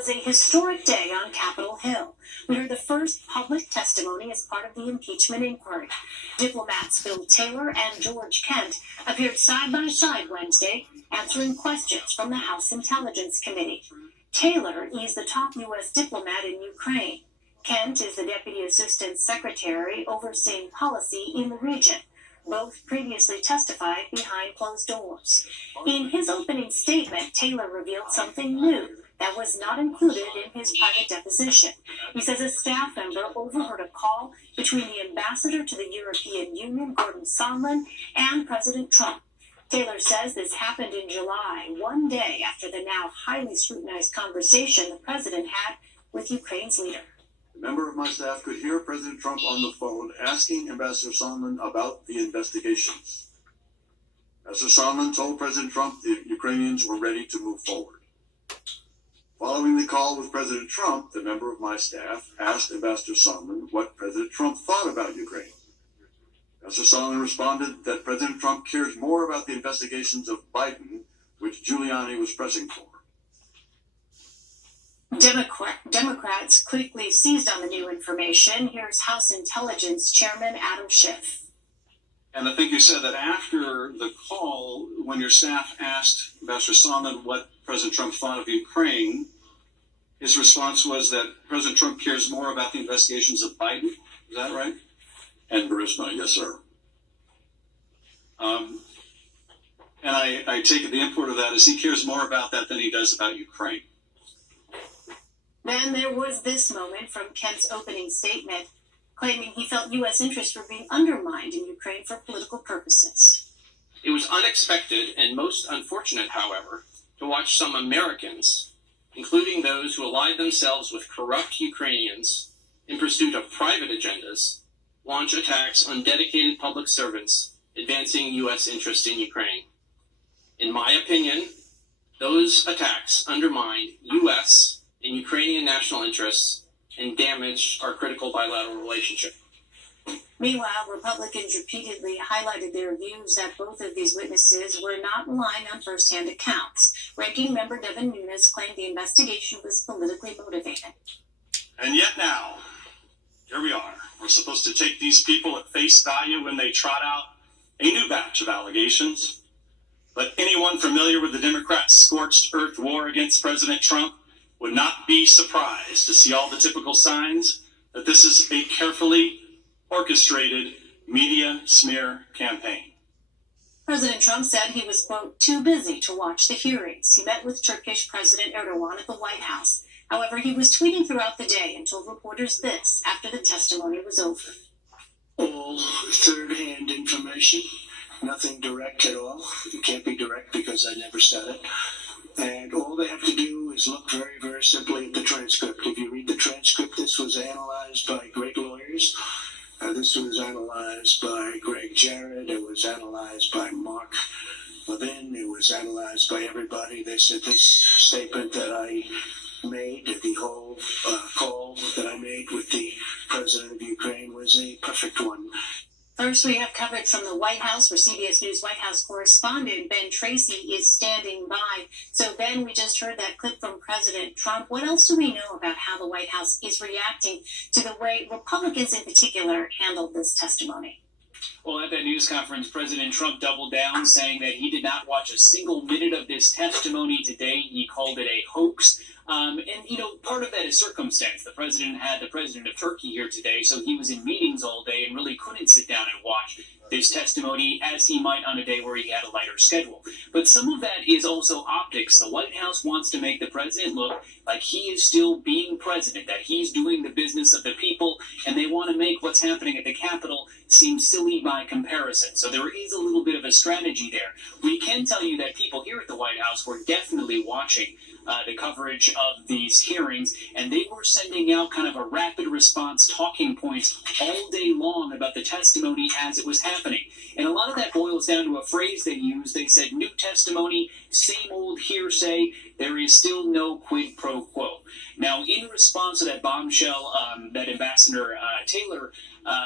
was a historic day on Capitol Hill. We heard the first public testimony as part of the impeachment inquiry. Diplomats Bill Taylor and George Kent appeared side by side Wednesday, answering questions from the House Intelligence Committee. Taylor is the top U.S. diplomat in Ukraine. Kent is the Deputy Assistant Secretary overseeing policy in the region. Both previously testified behind closed doors. In his opening statement, Taylor revealed something new that was not included in his private deposition. He says a staff member overheard a call between the ambassador to the European Union, Gordon Sondland, and President Trump. Taylor says this happened in July, one day after the now highly scrutinized conversation the president had with Ukraine's leader. A member of my staff could hear President Trump on the phone asking Ambassador Sondland about the investigations. Ambassador Sondland told President Trump the Ukrainians were ready to move forward. Following the call with President Trump, the member of my staff asked Ambassador Sondland what President Trump thought about Ukraine. Ambassador Sondland responded that President Trump cares more about the investigations of Biden, which Giuliani was pressing for. Democrats quickly seized on the new information. Here's House Intelligence Chairman Adam Schiff. And I think you said that after the call, when your staff asked Ambassador Sondland what President Trump thought of Ukraine, his response was that President Trump cares more about the investigations of Biden. Is that right? And Burisma, yes, sir. And I take it the import of that is he cares more about that than he does about Ukraine. Then there was this moment from Kent's opening statement, claiming he felt U.S. interests were being undermined in Ukraine for political purposes. It was unexpected and most unfortunate, however, to watch some Americans, including those who allied themselves with corrupt Ukrainians in pursuit of private agendas, launch attacks on dedicated public servants advancing U.S. interests in Ukraine. In my opinion, those attacks undermined U.S. and Ukrainian national interests and damaged our critical bilateral relationship. Meanwhile, Republicans repeatedly highlighted their views that both of these witnesses were not relying on first-hand accounts. Ranking Member Devin Nunes claimed the investigation was politically motivated. And yet now, here we are. We're supposed to take these people at face value when they trot out a new batch of allegations. But anyone familiar with the Democrats' scorched earth war against President Trump would not be surprised to see all the typical signs that this is a carefully orchestrated media smear campaign. President Trump said he was, quote, too busy to watch the hearings. He met with Turkish President Erdogan at the White House. However, he was tweeting throughout the day and told reporters this after the testimony was over. All third-hand information, nothing direct at all. It can't be direct because I never said it. And all they have to do is look very, very simply at the transcript. If you read the transcript, this was analyzed by great lawyers. This was analyzed by Greg Jarrett. It was analyzed by Mark Levin. It was analyzed by everybody. They said this statement that I made, the whole call that I made with the president of Ukraine was a perfect one. First, we have coverage from the White House, where CBS News White House correspondent Ben Tracy is standing by. So, Ben, we just heard that clip from President Trump. What else do we know about how the White House is reacting to the way Republicans in particular handled this testimony? Well, at that news conference, President Trump doubled down, saying that he did not watch a single minute of this testimony today. He called it a hoax. Part of that is circumstance. The president had the president of Turkey here today, so he was in meetings all day and really couldn't sit down and watch this testimony as he might on a day where he had a lighter schedule. But some of that is also optics. The White House wants to make the president look like he is still being president, that he's doing the business of the people, and they want to make what's happening at the Capitol seem silly by comparison. So there is a little bit of a strategy there. We can tell you that people here at the White House were definitely watching the coverage of these hearings, and they were sending out kind of a rapid response talking points all day long about the testimony as it was happening. And a lot of that boils down to a phrase they used. They said, new testimony, same old hearsay. there is still no quid pro quo. Now, in response to that bombshell that Ambassador Taylor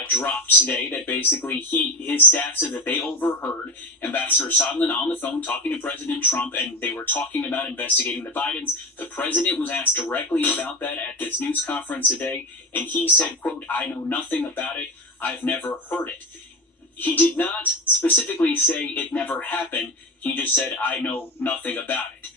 dropped today, that basically his staff said that they overheard Ambassador Sondland on the phone talking to President Trump, and they were talking about investigating the Bidens. The president was asked directly about that at this news conference today, and he said, quote, "I know nothing about it. I've never heard it." He did not specifically say it never happened. He just said, "I know nothing about it."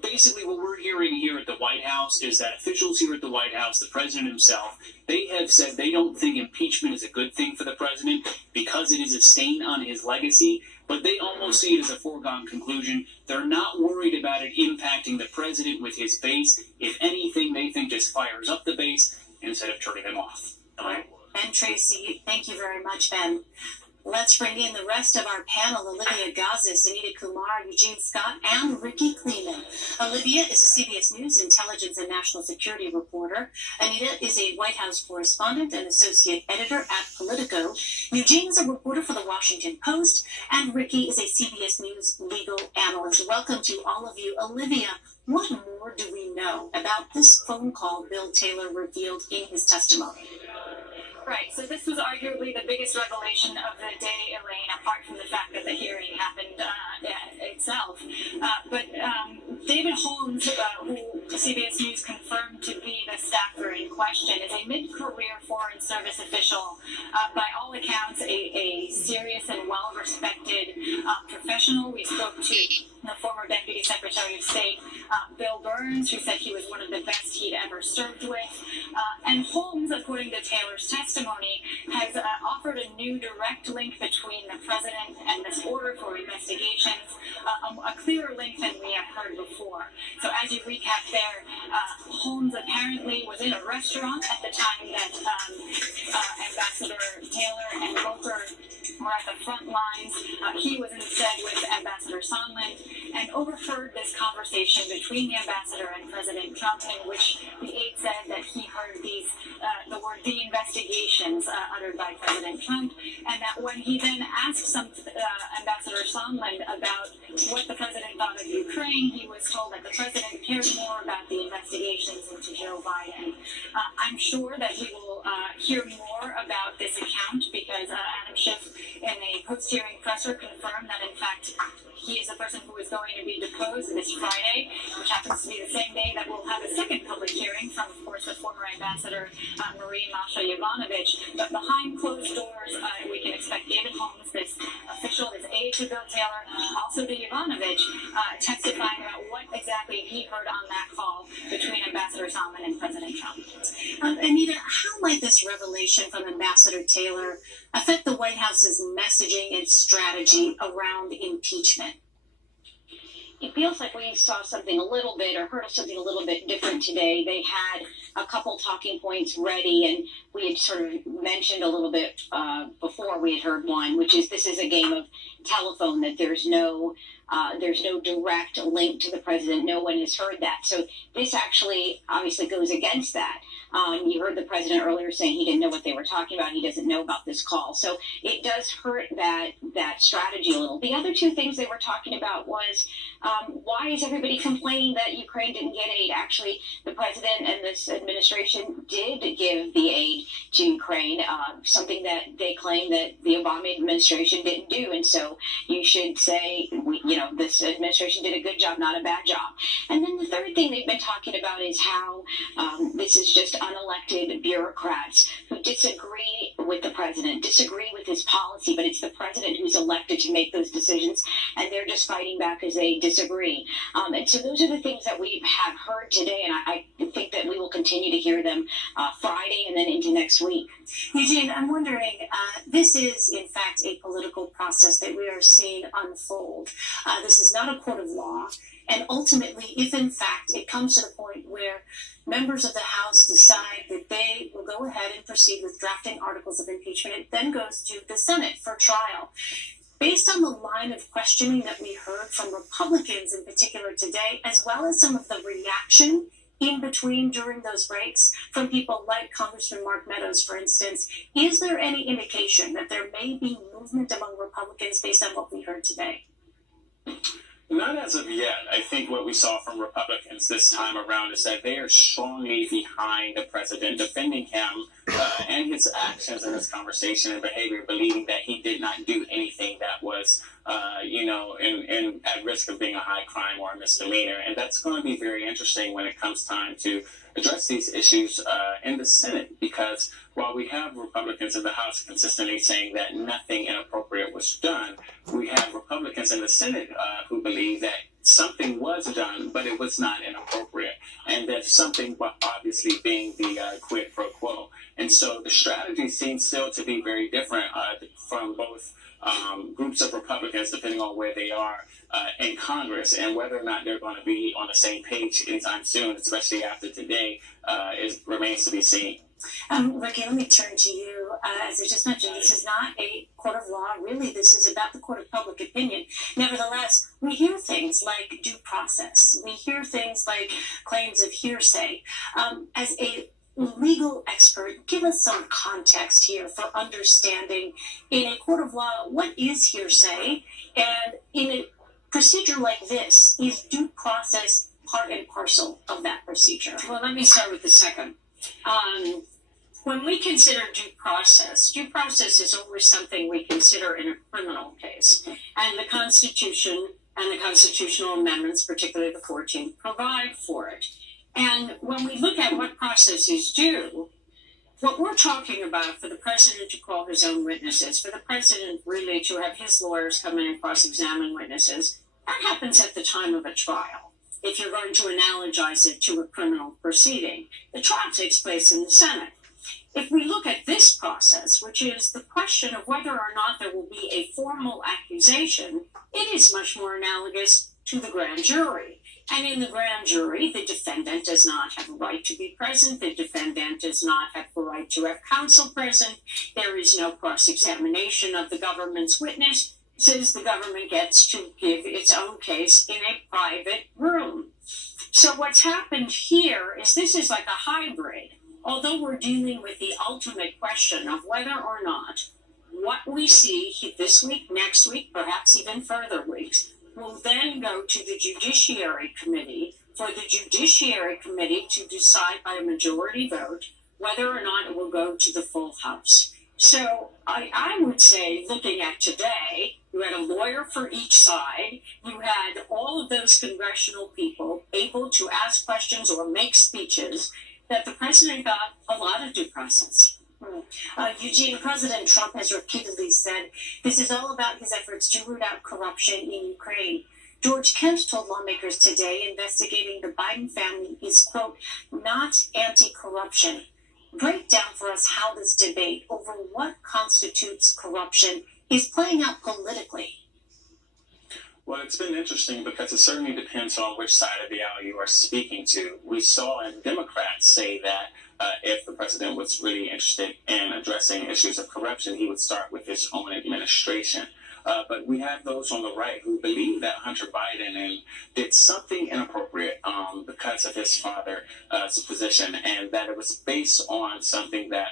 Basically, what we're hearing here at the White House is that officials here at the White House, the president himself, they have said they don't think impeachment is a good thing for the president because it is a stain on his legacy, but they almost see it as a foregone conclusion. They're not worried about it impacting the president with his base. If anything, they think just fires up the base instead of turning them off. Ben Tracy, thank you very much, Ben. Let's bring in the rest of our panel: Olivia Gazis, Anita Kumar, Eugene Scott, and Ricky Kleeman. Olivia is a CBS News intelligence and national security reporter. Anita is a White House correspondent and associate editor at Politico. Eugene is a reporter for the Washington Post, and Ricky is a CBS News legal analyst. Welcome to all of you. Olivia, what more do we know about this phone call Bill Taylor revealed in his testimony? Right, so this was arguably the biggest revelation of the day, Elaine, apart from the fact that the hearing happened itself. But David Holmes, who CBS News confirmed to be the staffer in question, is a mid-career Foreign Service official, by all accounts a serious and well-respected professional. We spoke to the former Deputy Secretary of State, Bill Burns, who said he was one of the best he'd ever served with. And Holmes, according to Taylor's testimony, has offered a new direct link between the president and this order for investigations, a clearer link than we have heard before. So as you recap there, Holmes apparently was in a restaurant at the time that Ambassador Taylor and Volker were at the front lines. He was instead with Ambassador Sondland and overheard this conversation between the ambassador and President Trump, in which the aide said that he heard the word "the investigations" uttered by President Trump, and that when he then asked Ambassador Sondland about what the president thought of Ukraine, he was told that the president cared more about the investigations into Joe Biden. I'm sure that we will hear more about this account because Adam Schiff, in a post-hearing presser, confirmed that in fact he is the person who is going to be deposed this Friday, which happens to be the same day that we'll have a second public hearing from, of course, the former ambassador Marie Masha Yovanovitch. But behind closed doors, we can expect David Holmes, this official, this aide to Bill Taylor, also to Yovanovitch, testifying about what exactly he heard on that call between Ambassador Sondland and President Trump. Anita, how might this revelation from Ambassador Taylor affect the White House's messaging and strategy around impeachment? It feels like we saw something a little bit or heard something a little bit different today. They had a couple talking points ready, and we had sort of mentioned a little bit before we had heard one, which is this is a game of telephone, that there's no direct link to the president. No one has heard that. So this actually obviously goes against that. You heard the president earlier saying he didn't know what they were talking about. He doesn't know about this call. So it does hurt that strategy a little. The other two things they were talking about was why is everybody complaining that Ukraine didn't get aid? Actually, the president and this administration did give the aid to Ukraine, something that they claim that the Obama administration didn't do. And so you should say, this administration did a good job, not a bad job. And then the third thing they've been talking about is how this is just unelected bureaucrats who disagree with the president, disagree with his policy, but it's the president who's elected to make those decisions, and they're just fighting back as they disagree. And so those are the things that we have heard today, and I think that we will continue to hear them Friday and then into next week. Eugene, I'm wondering, this is in fact a political process that we are seeing unfold. This is not a court of law. And ultimately, if in fact it comes to the point where members of the House decide that they will go ahead and proceed with drafting articles of impeachment, it then goes to the Senate for trial. Based on the line of questioning that we heard from Republicans in particular today, as well as some of the reaction in between during those breaks from people like Congressman Mark Meadows, for instance, is there any indication that there may be movement among Republicans based on what we heard today? Not as of yet. I think what we saw from Republicans this time around is that they are strongly behind the president, defending him and his actions and his conversation and behavior, believing that he did not do anything that was, in at risk of being a high crime or a misdemeanor. And that's going to be very interesting when it comes time to address these issues in the Senate, because while we have Republicans in the House consistently saying that nothing inappropriate was done, we have Republicans in the Senate who believe that something was done, but it was not inappropriate, and that something obviously being the quid pro quo. And so the strategy seems still to be very different from both groups of Republicans, depending on where they are in Congress, and whether or not they're going to be on the same page anytime soon, especially after today, remains to be seen. Ricky, let me turn to you. As I just mentioned, this is not a court of law. Really, this is about the court of public opinion. Nevertheless, we hear things like due process. We hear things like claims of hearsay. As a legal expert, give us some context here for understanding in a court of law what is hearsay, and in a procedure like this, is due process part and parcel of that procedure? Well, let me start with the second. When we consider due process is always something we consider in a criminal case. And the Constitution and the constitutional amendments, particularly the 14th, provide for it. And when we look at what process is due, what we're talking about for the president to call his own witnesses, for the president really to have his lawyers come in and cross-examine witnesses, that happens at the time of a trial. If you're going to analogize it to a criminal proceeding, the trial takes place in the Senate. If we look at this process, which is the question of whether or not there will be a formal accusation, it is much more analogous to the grand jury. And in the grand jury, the defendant does not have a right to be present. The defendant does not have the right to have counsel present. There is no cross-examination of the government's witness, since the government gets to give its own case in a private room. So what's happened here is this is like a hybrid. Although we're dealing with the ultimate question of whether or not what we see this week, next week, perhaps even further weeks, will then go to the Judiciary Committee for the Judiciary Committee to decide by a majority vote whether or not it will go to the full House. So I would say, looking at today, you had a lawyer for each side. You had all of those congressional people able to ask questions or make speeches, that the president got a lot of due process. Eugene, President Trump has repeatedly said this is all about his efforts to root out corruption in Ukraine. George Kent told lawmakers today investigating the Biden family is, quote, not anti-corruption. Break down for us how this debate over what constitutes corruption is playing out politically. Well, it's been interesting because it certainly depends on which side of the aisle you are speaking to. We saw Democrats say that if the president was really interested in addressing issues of corruption, he would start with his own administration. But we have those on the right who believe that Hunter Biden did something inappropriate because of his father's position, and that it was based on something that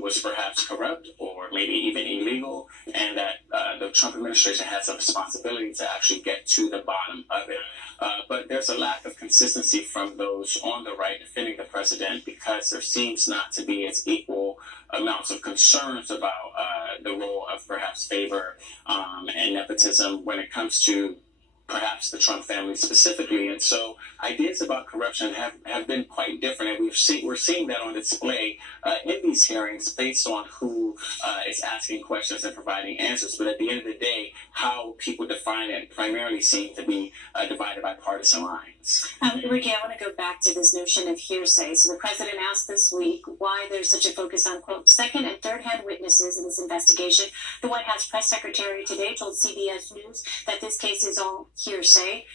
was perhaps corrupt or maybe even illegal, and that the Trump administration has a responsibility to actually get to the bottom of it. But there's a lack of consistency from those on the right defending the president, because there seems not to be as equal amounts of concerns about the role of perhaps favor and nepotism when it comes to perhaps the Trump family specifically. And so ideas about corruption have been quite different, and we're seeing that on display in these hearings based on who is asking questions and providing answers. But at the end of the day, how people define it primarily seem to be divided by partisan lines. Ricky, I want to go back to this notion of hearsay. So the president asked this week why there's such a focus on, quote, second and third-hand witnesses in this investigation. The White House press secretary today told CBS News that this case is all hearsay.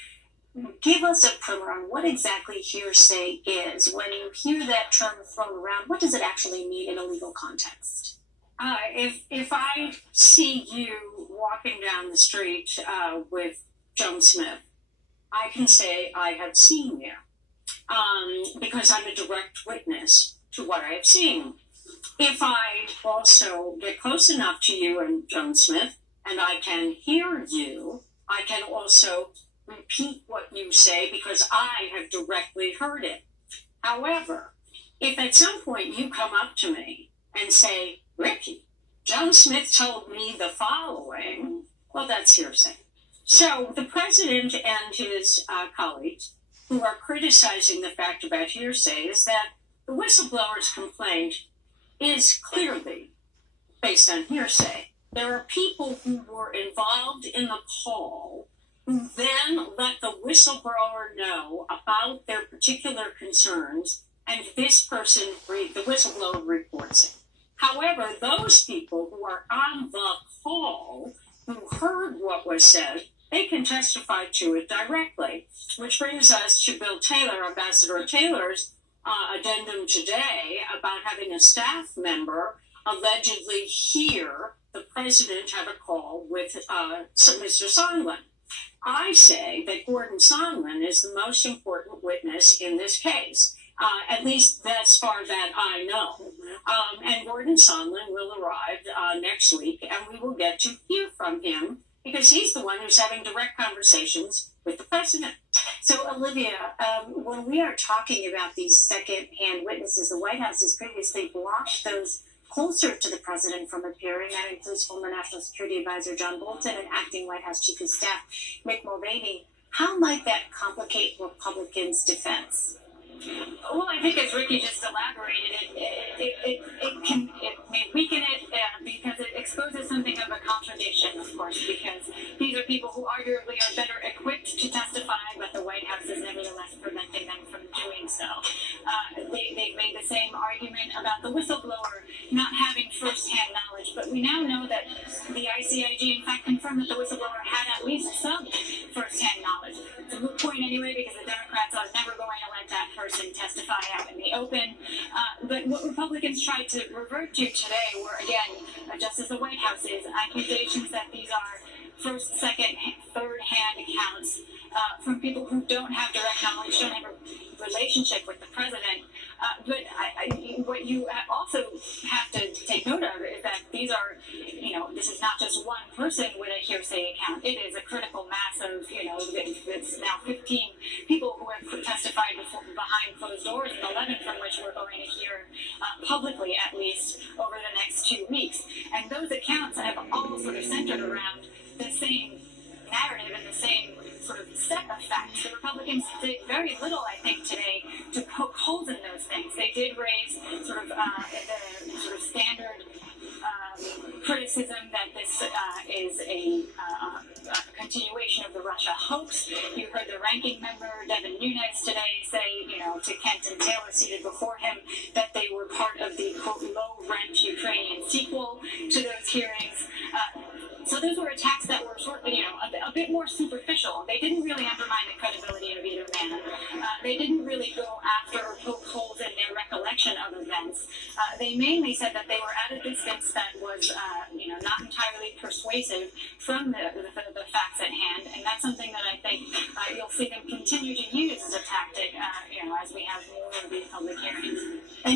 Give us a primer on what exactly hearsay is. When you hear that term thrown around, what does it actually mean in a legal context? If I see you walking down the street with Joan Smith, I can say I have seen you because I'm a direct witness to what I have seen. If I also get close enough to you and Joan Smith, and I can hear you, I can also repeat what you say because I have directly heard it. However, if at some point you come up to me and say, Ricky, John Smith told me the following, well, that's hearsay. So the president and his colleagues who are criticizing the fact about hearsay is that the whistleblower's complaint is clearly based on hearsay. There are people who were involved in the call who then let the whistleblower know about their particular concerns, and this person, the whistleblower, reports it. However, those people who are on the call, who heard what was said, they can testify to it directly, which brings us to Bill Taylor, Ambassador Taylor's addendum today about having a staff member allegedly hear the president have a call with Mr. Sondland. I say that Gordon Sondland is the most important witness in this case. At least as far that I know. And Gordon Sondland will arrive next week, and we will get to hear from him because he's the one who's having direct conversations with the president. So, Olivia, when we are talking about these second-hand witnesses, the White House has previously blocked those closer to the president from appearing. That includes former National Security Advisor John Bolton and acting White House Chief of Staff Mick Mulvaney. How might that complicate Republicans' defense? Well, I think as Ricky just elaborated, it may weaken it because it exposes something of a contradiction, of course, because these are people who arguably are better equipped to testify, but the White House is nevertheless preventing them from doing so. They've made the same argument about the whistleblower not having first-hand knowledge, but we now know that the ICIG in fact confirmed that the whistleblower had at least some first-hand knowledge. It's a moot point anyway because the Democrats are never going to let that person testify out in the open. But what Republicans tried to revert to today were, again, just as the White House is, accusations that these are first, second, third-hand accounts from people who don't have direct knowledge, don't have a relationship with the president. But what you also have to take note of is that these are, this is not just one person with a hearsay account. It is a critical mass of, it's now 15 people who have testified behind closed doors, and 11 from which we're going to hear publicly, at least, over the next 2 weeks. And those accounts have all sort of centered around the same narrative and the same sort of set of facts. The Republicans did very little, I think, today to poke holes in those things. They did raise sort of the sort of standard criticism that this is a continuation of the Russia hoax. You heard the ranking member, Devin Nunes, today say, to Kent and Taylor seated before him, that they were part of the, quote, low-rent Ukrainian sequel to those hearings. So those were attacks that were sort of, a bit more superficial. They didn't really undermine the credibility of either man. They didn't really go after or poke holes in their recollection of events. They mainly said that they were at a distance that was, not entirely persuasive from the facts at hand, and that's something that I think you'll see them continue to use as a tactic, as we have more of these public hearings.